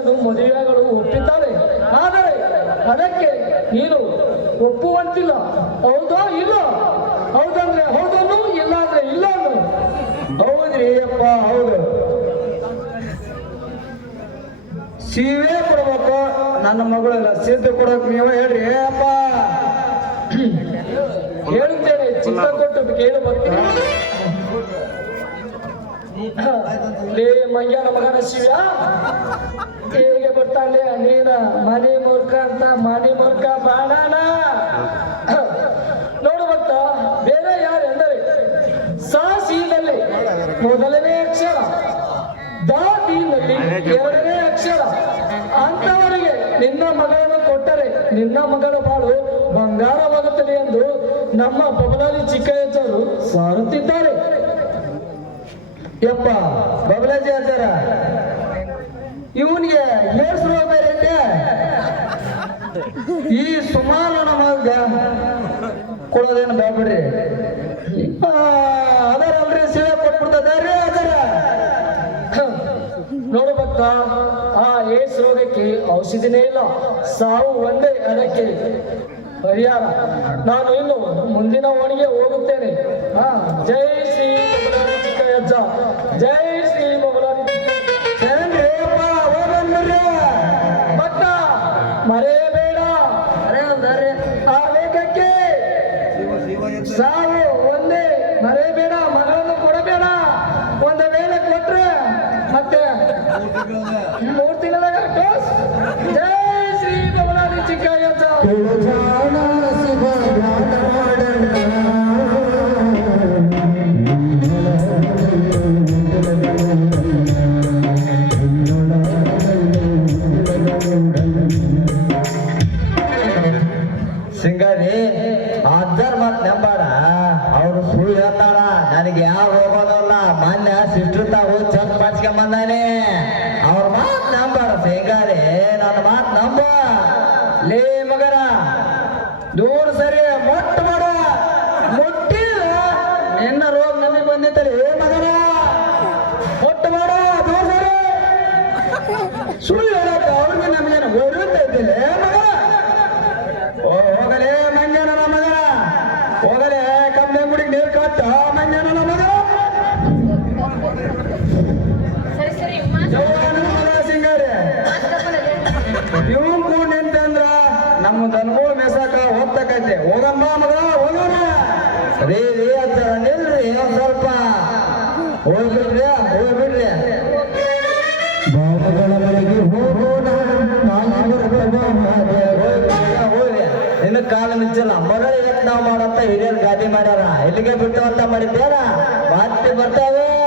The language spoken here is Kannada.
ಎಂದು ಮದುವೆಗಳು ಒಪ್ಪಿದ್ದಾರೆ ಆದರೆ ಅದಕ್ಕೆ ನೀನು ಒಪ್ಪುವಂತಿಲ್ಲ. ಹೌದೋ ಇಲ್ಲ? ಹೌದಂದ್ರೆ ಹೌದನ್ನು ಇಲ್ಲ ಅಂದ್ರೆ ಇಲ್ಲ ಅನ್ನು ಹೌದ್ರಿ ಅಪ್ಪ ಹೌದು. ಸೀವೆ ಕೊಡ್ಬೇಕು ನನ್ನ ಮಗಳಿಲ್ಲ ಸಿದ್ಧ ಕೊಡೋಕೆ ನೀವೇ ಹೇಳ್ರಿ. ಅಪ್ಪ. ಹೇಳ್ತೇನೆ ಚಿಕ್ಕ ಕೊಟ್ಟು ಕೇಳಿ ಬರ್ತೀನಿ. ಲೇ ಮಂಗ್ಯನ ಮಗನ ಶಿವ್ಯ ಮನೆ ಮೂರ್ಖ ಅಂತ, ಮನೆ ಮೂರ್ಖ ಬಾಣನ ನೋಡು ಭಕ್ತ, ಬೇರೆ ಯಾರು ಎಂದರೆ ಸಾಸಿನಲ್ಲಿ ಮೊದಲನೇ ಅಕ್ಷರ, ದಾಟಿನಲ್ಲಿ ಎರಡನೇ ಅಕ್ಷರ. ಅಂತವರಿಗೆ ನಿನ್ನ ಮಗಳನ್ನು ಕೊಟ್ಟರೆ ನಿನ್ನ ಮಗಳ ಬಾಳು ಬಂಗಾರವಾಗುತ್ತದೆ ಎಂದು ನಮ್ಮ ಬಬಲಾಜಿ ಚಿಕ್ಕಯ್ಯರು ಸಾರುತ್ತಿದ್ದಾರೆ. ಯಪ್ಪ, ಬಬಲಾಜಿ ಆಚಾರ, ಇವನಿಗೆ ಐತೆ ಈ ಸುಮಾರು ನಮಗ ಕೊಡೋದೇನು ಬೇಡ್ಬಿಡ್ರಿ ಅದರಲ್ರಿ ಸಿಳೆ ಕೊಟ್ಬಿಡ್ತದೆ. ಅದರ ನೋಡು ಭಕ್ತ, ಆ ಏಸ್ ರೋಗಕ್ಕೆ ಔಷಧಿನೇ ಇಲ್ಲ. ಸಾವು ಒಂದೇ ಅದಕ್ಕೆ ಪರಿಹಾರ. ನಾನು ಇನ್ನು ಮುಂದಿನ ಓಣಿಗೆ ಹೋಗುತ್ತೇನೆ. ಹಾ ಜೈ ಶ್ರೀ ಚಿಕ್ಕ ಚಿಕ್ಕಯ್ಯಜ್ಜ ಜೈ ಶ್ರೀ ಮೊಬಲಾರಿ ಭಕ್ತ ಮರೆಯಬೇಡ ಸಾವು ಒಂದೇ. ಮರೆಯಬೇಡ ಮಗಳನ್ನು ಕೊಡಬೇಡ. ಒಂದು ವೇಳೆ ಕೊಟ್ರೆ ಮತ್ತೆ ಮೂರು ತಿಂಗಳ ಟೋಸ್ ಜೈ ಶ್ರೀ ಬಬಲಾದಿ ಚಿಕ್ಕಯ್ಯಜ್ಜ ಸಿಂಗಾರಿ, ಆ ಮತ್ ನಂಬಾಡ ಅವ್ರು ಸುಳ್ಳು ಹೇಳ್ತಾಳ ನನಗೆ ಯಾವ ಹೋಗೋದಲ್ಲ ಮಾನ್ಯ ಸಿಸ್ಟರ್ ತಾವು ಚೆಕ್ ಮಾಡಿಸ್ಕೊಂಬಂದಾನೆ ಅವ್ರ ಮಾತ್ ನಂಬಾರ. ಸಿಂಗಾರಿ, ನನ್ನ ಮಾತ್ ನಂಬ. ಲೇ ಮಗರ ದೂರ ಸರಿ ಮೊಟ್ಟ ಮಾಡ. ಮುಟ್ಟಿಲ್ಲ. ನಿನ್ನ ರೋಗ ನಮಗೆ ಬಂದಿತ್ತಲ್ಲ ಏ ಮಗರ. ಮೊಟ್ಟ ಮಾಡ ದೂರ ಸರಿ. ಸುಳ್ಳು ಹೇಳಕ್ಕ ಅವ್ರಿಗೆ ನಮಗೇನು ಇದ್ದಿಲ್ಲ ಏ ಮಗ ಓ, ಹೋಗಲೇ ಮಂಜನ ಮಗರ. ಹೋಗಲೇ ಕಾಲ ಮಿಂಚಲ್ಲ ಮರಳಿ ಯತ್ನ ಮಾಡ ಹಿರಿಯರು ಗಾದೆ ಮಾಡ್ಯಾರ. ಎಲ್ಲಿಗೆ ಬಿಟ್ಟು ಅಂತ ಮಾಡಿದ್ದೇನ? ಮತ್ತೆ ಬರ್ತಾವೆ.